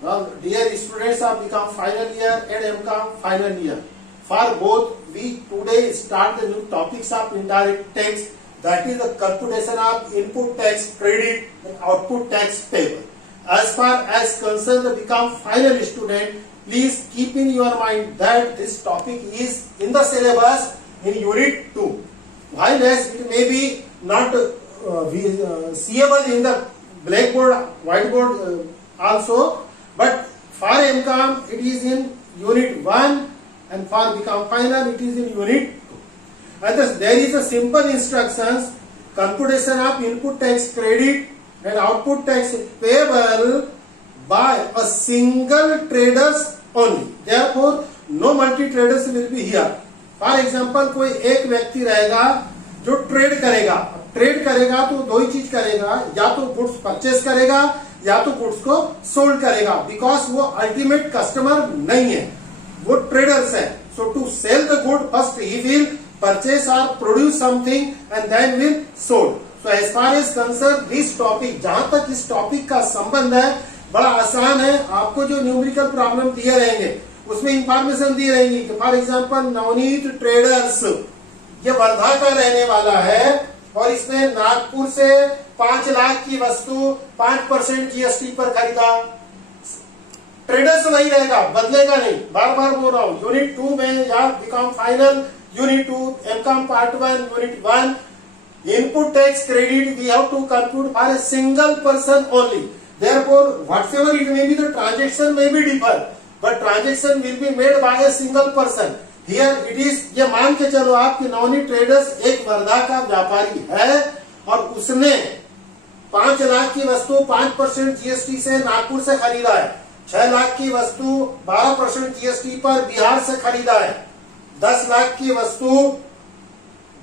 Well, dear students of BCom final year and MCom final year, for both we today start the new topics of indirect tax, that is the computation of input tax credit and output tax payable. As far as concerned the BCom final student, please keep in your mind that this topic is in the syllabus in unit 2. While as it may be not seeable in the blackboard, whiteboard also, but for MCom it is in unit 1 and for BCom final it is in unit 2. And thus there is a simple instructions, computation of input tax credit and output tax payable by a single traders only. Therefore no multi traders will be here. For example कोई एक व्यक्ति रहेगा जो trade करेगा तो दो ही चीज करेगा, या तो गुड्स परचेस करेगा या तो गुड्स को सोल्ड करेगा, बिकॉज वो अल्टीमेट कस्टमर नहीं है, वो ट्रेडर्स है. So to sell the good first he will purchase और produce something and then will sold. So as far as concern this topic, जहां तक इस टॉपिक का संबंध है बड़ा आसान है. आपको जो न्यूमेरिकल प्रॉब्लम दिए रहेंगे उसमें इंफॉर्मेशन दी रहेगी कि फॉर एग्जांपल नवनीत ट्रेडर्स ये वर्धा का रहने वाला है और इसने नागपुर से 5 लाख की वस्तु 5% जीएसटी पर खरीदा. ट्रेडर्स वही रहेगा, बदलेगा नहीं. बार बार बोल रहा हूं, यूनिट 2 में या BCom final unit 2, MCom part 1 unit 1, input tax credit we have to compute for a single person only. Therefore whatever it may be the transaction may be differ, but transaction will be made by a single person. Here it is, ये मान के चलो आप कि Navneet traders एक वर्धा का व्यापारी है और उसने 5 लाख की वस्तु 5% जीएसटी से नागपुर से खरीदा है, 6 लाख की वस्तु 12% जीएसटी पर बिहार से खरीदा है, 10 लाख की वस्तु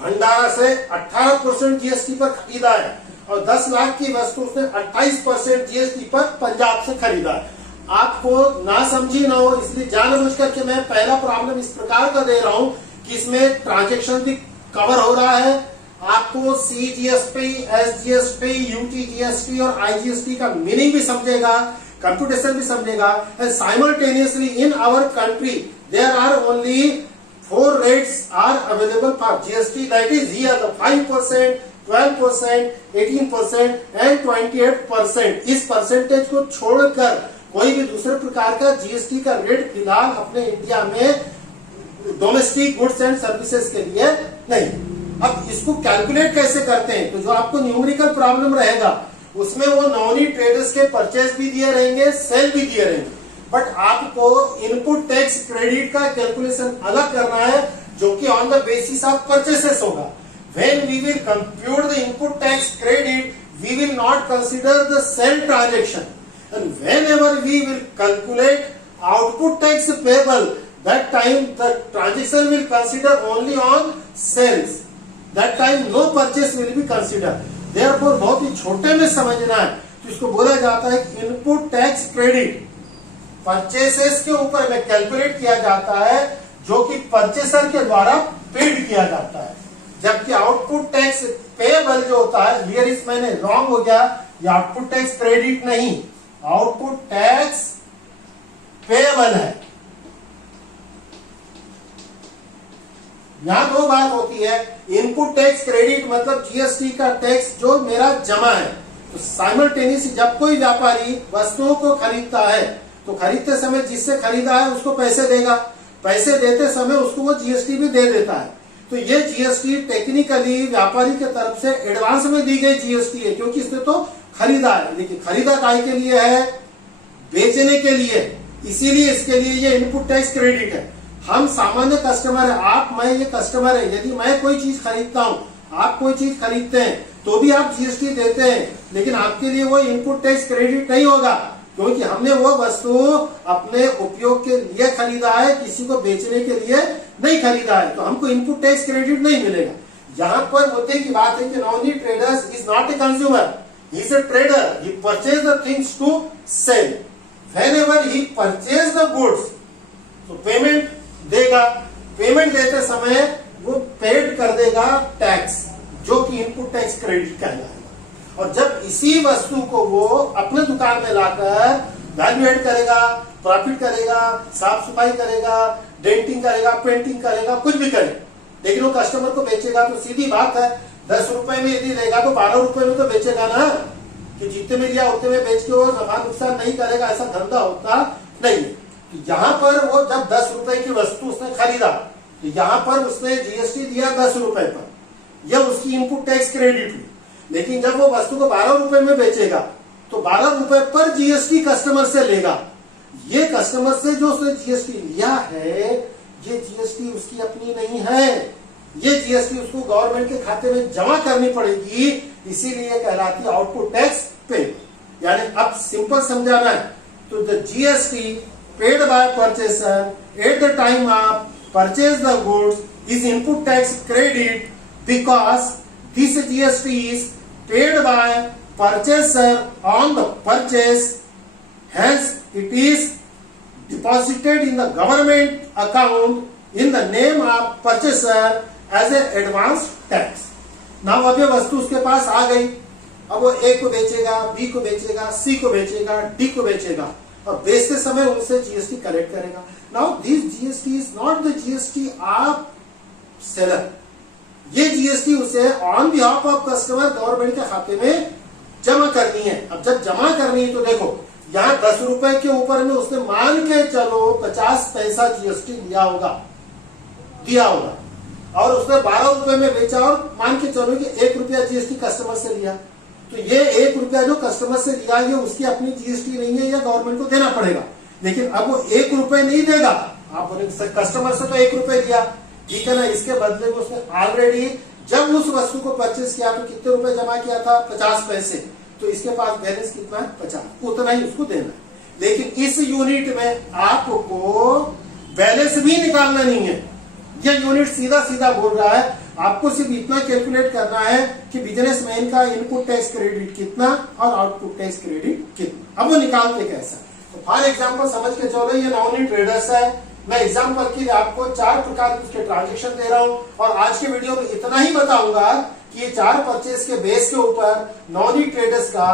भंडारा से 18% जीएसटी पर खरीदा है और 10 लाख की वस्तु उसने 28% जीएसटी पर पंजाब से खरीदा है. आपको ना समझी ना हो इसलिए जानबूझ करके मैं पहला प्रॉब्लम इस प्रकार का दे रहा हूं कि इसमें ट्रांजैक्शन भी कवर हो रहा है. आपको सीजीएसटी, एसजीएसटी, यूटीजीएसटी और आईजीएसटी का मीनिंग भी समझेगा, कंप्यूटेशन भी समझेगा. And simultaneously in our country there are only 4 rates are available for GST, that is here the 5%, 12%, 18% and 28%. इस परसेंटेज को छोड़कर कोई भी दूसरे प्रकार का जीएसटी का रेट फिलहाल अपने इंडिया में डोमेस्टिक गुड्स एंड सर्विसेज के लिए नहीं. अब इसको कैलकुलेट कैसे करते हैं, तो जो आपको न्यूमेरिकल प्रॉब्लम रहेगा उसमें वो नवनीत ट्रेडर्स के परचेज भी दिए रहेंगे, सेल भी दिए रहेंगे, बट आपको इनपुट टैक्स क्रेडिट का कैलकुलेशन अलग करना है जो कि on the basis of purchases होगा. When we will compute the input tax credit we will not consider the sale transaction. And whenever we will calculate output tax payable, that time the transaction will consider only on sales. That time no purchase will be considered. Therefore बहुत ही छोटे में समझना है तो इसको बोला जाता है कि इनपुट टैक्स क्रेडिट परचेसेस के ऊपर में कैलकुलेट किया जाता है जो कि परचेसर के द्वारा पेड किया जाता है, जबकि आउटपुट टैक्स पेएबल जो होता है, हियर इस मैंने रॉन्ग हो गया, ये आउटपुट टैक्स क्रेडिट नहीं, आउटपुट टैक्स पेएबल है. यहां 2 बात होती है. इनपुट टैक्स क्रेडिट मतलब जीएसटी का टैक्स जो मेरा जमा है. तो साइमल्टेनियसली जब कोई व्यापारी वस्तुओं को खरीदता है तो खरीदते समय जिससे खरीदा है उसको पैसे देगा, पैसे देते समय उसको वो जीएसटी भी दे देता है. तो ये जीएसटी टेक्निकली व्यापारी के तरफ से एडवांस में दी गई जीएसटी है, क्योंकि इसने तो खरीदा है, लेकिन खरीदा काय के लिए है, बेचने के लिए, इसीलिए इसके लिए ये इनपुट टैक्स क्रेडिट है. हम सामान्य कस्टमर है, आप मैं ये कस्टमर है, यदि मैं कोई चीज खरीदता हूं, आप कोई चीज खरीदते हैं तो भी आप जीएसटी देते हैं, लेकिन आपके लिए वो इनपुट टैक्स क्रेडिट नहीं होगा क्योंकि हमने वो वस्तु अपने उपयोग के लिए खरीदा है, किसी को बेचने के लिए नहीं खरीदा है, तो हमको इनपुट टैक्स क्रेडिट नहीं मिलेगा. यहाँ पर मुद्दे की बात है कि Navneet traders is not a consumer, he is a trader. He purchased the things to sell. Whenever he purchased the goods, तो पेमेंट देगा, पेमेंट देते समय वो पेड कर देगा टैक्स जो कि इनपुट टैक्स क्रेडिट कहलाएगा. और जब इसी वस्तु को वो अपने दुकान में लाकर वैल्यू एड करेगा, प्रॉफिट करेगा, साफ सफाई करेगा, डेंटिंग करेगा, पेंटिंग करेगा, कुछ भी करे, लेकिन वो कस्टमर को बेचेगा तो सीधी बात है 10 रुपए में यदि लेगा तो 12 रुपए में तो बेचेगा ना, कि जितने में लिया उतने में बेच के वो नफा नुकसान नहीं करेगा, ऐसा धंधा होता नहीं है। यहाँ पर वो जब 10 रुपए की वस्तु उसने खरीदा तो यहाँ पर उसने जीएसटी दिया 10 रुपए पर, यह उसकी इनपुट टैक्स क्रेडिट हुई। लेकिन जब वो वस्तु को 12 रुपए में बेचेगा तो 12 रुपए पर जीएसटी कस्टमर से लेगा। ये कस्टमर से जो उसने जीएसटी लिया है, ये जीएसटी उसकी अपनी नहीं है, ये जीएसटी उसको गवर्नमेंट के खाते में जमा करनी पड़ेगी, इसीलिए कहलाती है आउटपुट टैक्स पेड। यानी अब सिंपल समझाना है तो the GST paid by purchaser at the time of purchase the goods is input tax credit because this GST is paid by purchaser on the purchase, hence it is deposited in the government account in the name of purchaser as a advance tax. Now अब ये वस्तु उसके पास आ गई, अब वो ए को बेचेगा, B को बेचेगा, सी को बेचेगा, डी को बेचेगा और बेचते समय उनसे जीएसटी कलेक्ट करेगा। Now this GST is not the GST of seller, ये जीएसटी उसे on behalf of customer government के खाते में जमा करनी है। अब जब जमा करनी है तो देखो यहाँ 10 रुपए के ऊपर में उसने मान के चलो 50 पैसा जीएसटी दिया होगा और उसने 12 रुपए में बेचा और मान के चलो कि 1 रुपया जीएसटी कस्टमर से लिया, तो ये 1 रुपया जो कस्टमर से लिया ये उसकी अपनी जीएसटी नहीं है, या गवर्नमेंट को देना पड़ेगा। लेकिन अब वो 1 रुपए नहीं देगा, आप बोले कस्टमर से तो 1 रुपए दिया, ठीक है ना, इसके बदले में उसने ऑलरेडी जब उस वस्तु को परचेज किया तो कितने रुपए जमा किया था, 50 पैसे, तो इसके पास बैलेंस कितना है, 50, उतना ही उसको देना है। लेकिन इस यूनिट में आपको बैलेंस भी निकालना नहीं है, यह यूनिट सीधा सीधा बोल रहा है आपको सिर्फ इतना कैलकुलेट करना है कि बिजनेसमैन का इनपुट टैक्स क्रेडिट कितना और आउटपुट टैक्स क्रेडिट कितना। अब वो निकालते कैसा, तो फॉर एग्जांपल समझ के चलो ये नॉनी ट्रेडर्स है, मैं एग्जांपल के लिए आपको 4 प्रकार के ट्रांजेक्शन दे रहा हूं और आज के वीडियो में इतना ही बताऊंगा कि ये 4 परचेज के बेस के ऊपर नॉनी ट्रेडर्स का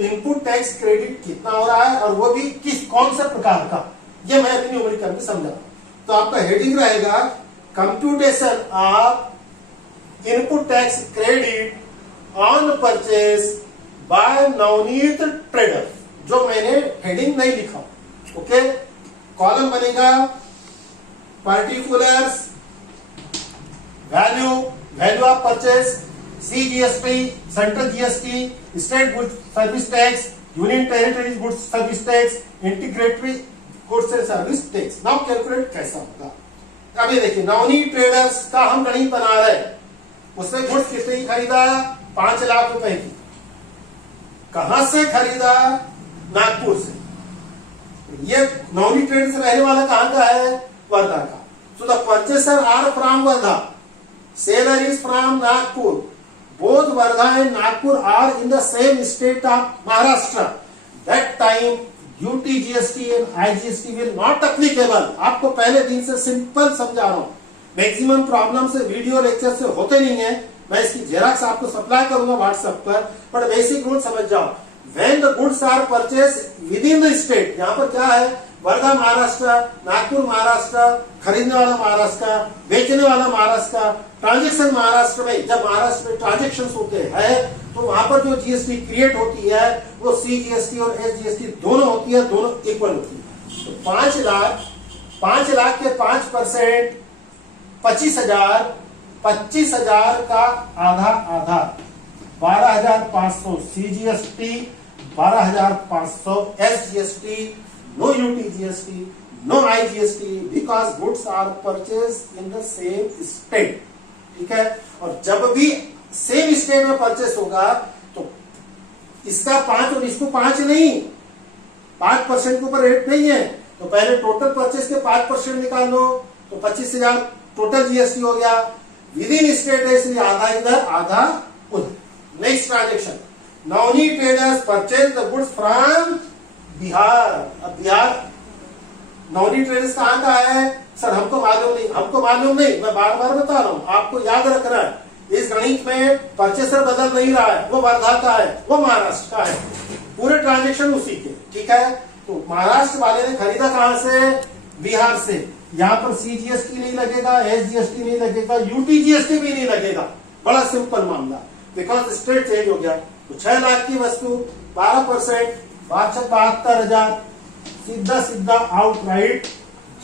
इनपुट टैक्स क्रेडिट कितना हो रहा है और वो भी कौन सा प्रकार का, ये मैं अपनी उम्र करके समझा। तो आपका हेडिंग रहेगा computation of input tax credit on purchase by Navneet trader, जो मैंने हेडिंग नहीं लिखा, ओके। कॉलम बनेगा particulars, value of purchase, CGST, central GST, state goods service tax, union territory goods service tax, integratory goods and service tax. Now calculate कैसा होगा, अब ये देखिए नवनी ट्रेडर्स का हम गणित बना रहे हैं, उसने गुड्स कितने की खरीदा, 5 लाख रुपए की। कहां से खरीदा, नागपुर से। ये नवनी ट्रेडर्स रहने वाला कहां का है, वर्धा का। So the purchaser are from Wardha, seller is from Nagpur. Both Wardha and Nagpur are in the same state of Maharashtra. That time UT GST and IGST will not applicable. आपको पहले दिन से सिंपल समझा रहा हूं, maximum problem से video lecture से होते नहीं है, मैं इसकी जेरॉक्स आपको सप्लाई करूंगा व्हाट्सएप पर, बट बेसिक रूल समझ जाओ। When the goods are purchased within the state, यहाँ पर क्या है, वर्धा महाराष्ट्र, नागपुर महाराष्ट्र, खरीदने वाला महाराष्ट्र, बेचने वाला महाराष्ट्र, ट्रांजेक्शन महाराष्ट्र में। जब महाराष्ट्र में ट्रांजेक्शन होते हैं तो वहां पर जो जीएसटी क्रिएट होती है वो सीजीएसटी और एसजीएसटी दोनों होती है, दोनों इक्वल होती है। तो 5 लाख के 5% 25,000, 25,000 का आधा 12,500 CGST, 12,500 SGST, no UT GST, no IGST because goods are purchased in the same state, ठीक है। और जब भी सेम स्टेट में परचेस होगा तो इसका 5 और इसको 5 नहीं, 5% के ऊपर रेट नहीं है, तो पहले टोटल परचेस के 5% निकाल लो, तो 25,000 टोटल जीएसटी हो गया। विद इन स्टेट है इसलिए आधा इधर आधा उधर। Next transaction, Navni traders purchase the goods from Bihar. अब बिहार नवनी ट्रेडर्स कहां का है, सर हमको मालूम नहीं, मैं बार बार बता रहा हूं, आपको याद रखना है। इस गणित में परचेसर बदल नहीं रहा है, वो वर्धा का है, वो महाराष्ट्र का है, पूरे ट्रांजेक्शन उसी के, ठीक है। तो महाराष्ट्र वाले ने खरीदा कहां से? बिहार से। यहाँ पर CGST नहीं लगेगा, SGST नहीं लगेगा, UTGST भी नहीं लगेगा। बड़ा सिंपल मामला, बिकॉज स्टेट चेंज हो गया। तो 6 लाख की वस्तु 12%, 72,000, सीधा सीधा outright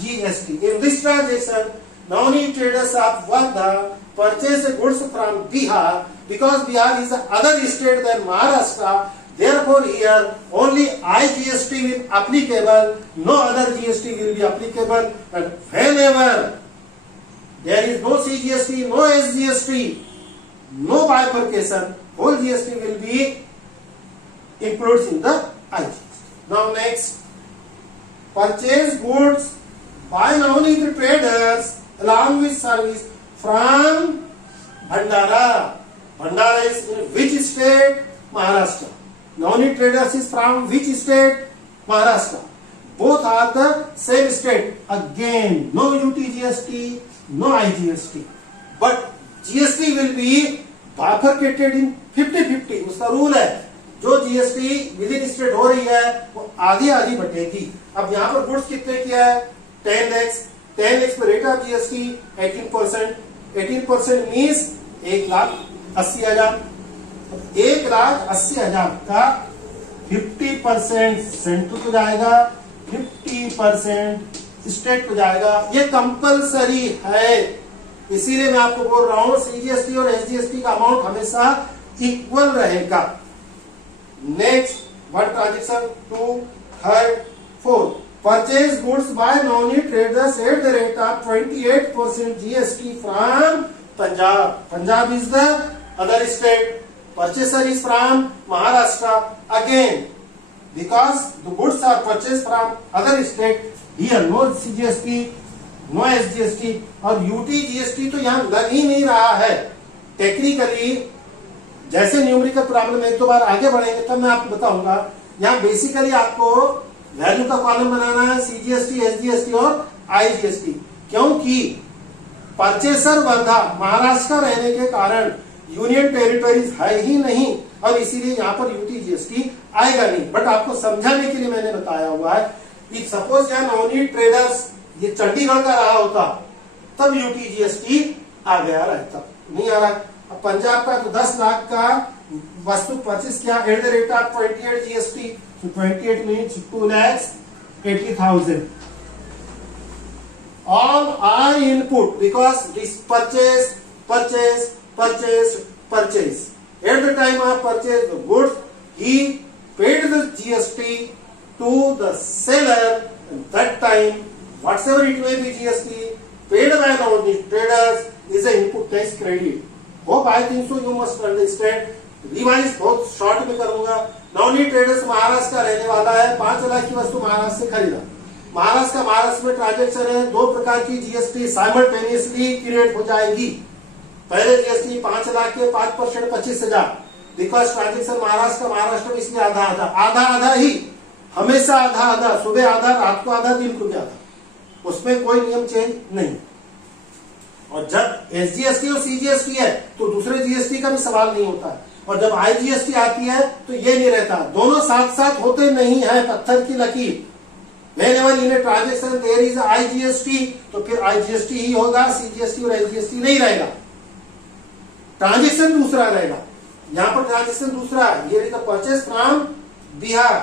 GST. In this transaction, Navneet Traders of Wardha purchased goods from Bihar because Bihar is another state than Maharashtra. Therefore, here only IGST will applicable, no other GST will be applicable. And whenever there is no CGST, no SGST, no bifurcation, whole GST will be included in the IGST. Now next, purchase goods by Navneet Traders along with service from Bhandara. Bhandara is in which state? Maharashtra. Navneet Traders is from which state? Maharashtra. Both are the same state. Again, no UTGST, no IGST. But GST will be bifurcated in 50-50. उसका rule है, जो GST with in state हो रही है वो आधी आधी बटेगी। अब यहाँ पर गुड्स कितने किया है? 10 lakhs. 10 lakhs पे रेट ऑफ GST 18%. 18% मीन्स 1,80,000. 1,80,000 का 50% सेंट्रल को जाएगा, 50% स्टेट को जाएगा। ये कंपलसरी है, इसीलिए मैं आपको बोल रहा हूं CGST और SGST का अमाउंट हमेशा इक्वल रहेगा। Next, one transaction 2, 3, 4. Purchase goods by Navneet Traders at the rate of 28% GST from Punjab. Punjab is the other state. Purchaser is from Maharashtra. Again, because the goods are purchased from other state, here no CGST, no SGST और UTGST तो यहाँ लग ही नहीं रहा है। Technically जैसे numerical problem एक दो बार आगे बढ़ेंगे तब मैं आपको बताऊंगा। यहाँ बेसिकली आपको वैल्यू का कॉलम बनाना है CGST, SGST और IGST, क्योंकि परचेसर वर्धा महाराष्ट्र का रहने के कारण यूनियन टेरिटरीज है ही नहीं और इसीलिए यहाँ पर UTGST आएगा नहीं। बट आपको समझाने के लिए मैंने बताया हुआ है कि सपोज यहाँ नवनीत ट्रेडर्स ये चंडीगढ़ का रहा होता तब UTGST आ गया रहता, नहीं आ रहा। अब पंजाब का तो 10 लाख का वस्तु परचेस किया at the rate of 28 GST, so 28 means 2,80,000. All are input because this purchase. At the time of purchase the goods, he paid the GST to the seller. At that time, whatever it may be GST paid by Navneet Traders is an input tax credit. Hope I think so you must understand. Revise बहुत short में करूंगा। Navneet traders Maharashtra का रहने वाला है, 5 लाख की वस्तु महाराष्ट्र से खरीदा। महाराष्ट्र का महाराष्ट्र में ट्रांजेक्शन है, 2 प्रकार की GST साइमल्टेनियसली क्रिएट हो जाएगी। पहले GST 5 लाख के 5% 25,000, बिकॉज ट्रांजेक्शन महाराष्ट्र का महाराष्ट्र में इसलिए आधा ही, हमेशा आधा, सुबह आधा, रात को आधा, दिन को भी आधा, उसमें कोई नियम चेंज नहीं। और जब SGST और CGST है तो दूसरे GST का भी सवाल नहीं होता है, और जब IGST आती है तो ये नहीं रहता, दोनों साथ साथ होते नहीं है, पत्थर की लकीर। Whenever in a transaction there is IGST तो फिर IGST ही होगा, CGST और SGST नहीं रहेगा। ट्रांजेक्शन दूसरा रहेगा, यहाँ पर ट्रांजेक्शन दूसरा है। ये रहेगा परचेस फ्रॉम बिहार,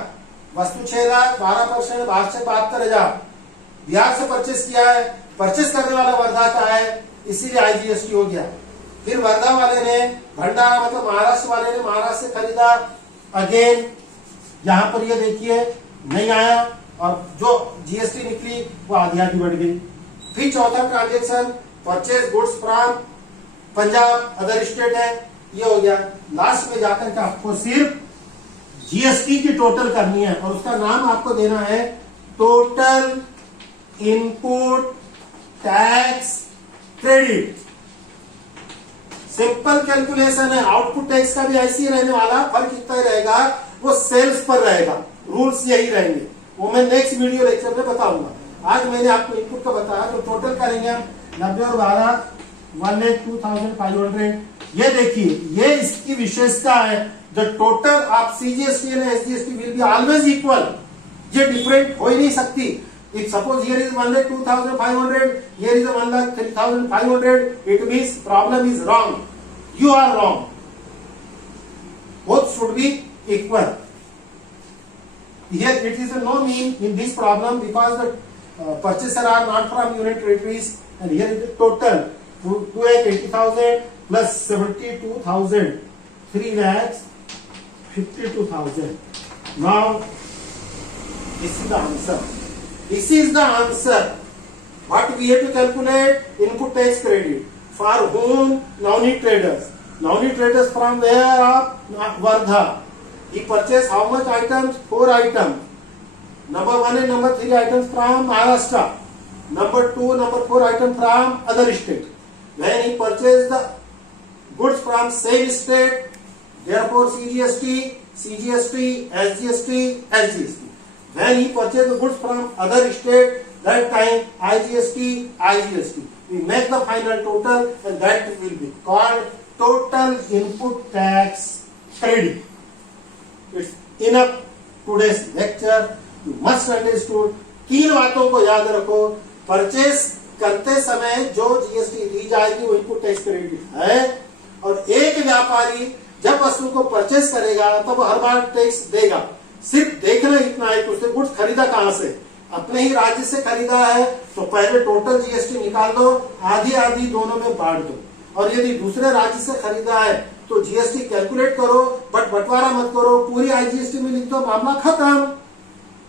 वस्तु 6 लाख, 12%, 72,000 बिहार से परचेस किया है, परचेस करने वाला वर्धा का है, इसीलिए IGST हो गया। फिर वर्धा वाले ने, भंडारा मतलब महाराष्ट्र वाले ने महाराष्ट्र से खरीदा, अगेन यहां पर ये देखिए नहीं आया और जो GST निकली वो आधी बढ़ गई। फिर चौथा transaction purchase goods from Punjab, other state है, ये हो गया। लास्ट में जाकर के आपको सिर्फ GST की टोटल करनी है और उसका नाम आपको देना है total input tax credit. Simple calculation है, आउटपुट टैक्स का भी ऐसे ही रहने वाला, फर्क कितना रहेगा, वो सेल्स पर रहेगा, रूल्स यही रहेंगे, वो मैं नेक्स्ट वीडियो लेक्चर में बताऊंगा। आज मैंने आपको इनपुट का बताया, तो टोटल करेंगे 90 और 12 1,02,500। ये देखिए, ये इसकी विशेषता है, the total of CGST and SGST will be always equal. ये डिफरेंट हो ही नहीं सकती। If suppose here is 1,02,500, here is 1,03,500, it means problem is wrong. You are wrong. Both should be equal. Here it is a no mean in this problem because the purchaser are not from union territories, and here is the total 2,80,000 plus 72,000, 3,52,000. Now this is the answer. This is the answer. What we have to calculate? Input tax credit. For whom? Navneet Traders. Navneet Traders from where? Of Wardha. He purchased how much items? 4 items. Number 1 and number 3 items from Maharashtra. Number 2, number 4 items from other state. When he purchased the goods from same state, therefore CGST, CGST, SGST, SGST. When he purchased the goods from other state, that time IGST, IGST. We make the final total, and that will be called total input tax credit. It's enough today's lecture. You must understood. 3 बातों को याद रखो। Purchase करते समय जो GST दी जाएगी वो input tax credit है, और एक व्यापारी जब वस्तु को परचेस करेगा तब हर बार टैक्स देगा। सिर्फ देखना इतना है कि उसने गुड्स खरीदा कहां से, अपने ही राज्य से खरीदा है तो पहले टोटल जीएसटी निकाल दो, आधी आधी दोनों में बांट दो, और यदि दूसरे राज्य से खरीदा है तो जीएसटी कैलकुलेट करो, बट बंटवारा मत करो, पूरी आईजीएसटी में लिख दो, मामला खत्म,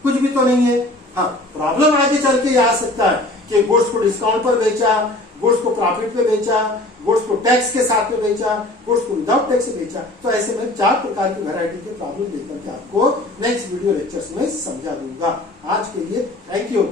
कुछ भी तो नहीं है। हाँ, प्रॉब्लम आगे चल के आ सकता है कि गुड्स को डिस्काउंट पर बेचा, गुड्स को प्रॉफिट पे बेचा, गुड्स को टैक्स के साथ में बेचा, गुड्स को विदाउट टैक्स बेचा। तो ऐसे में 4 प्रकार की वैरायटी के प्रॉब्लम देकर के आपको नेक्स्ट वीडियो लेक्चर्स में समझा दूंगा। आज के लिए थैंक यू।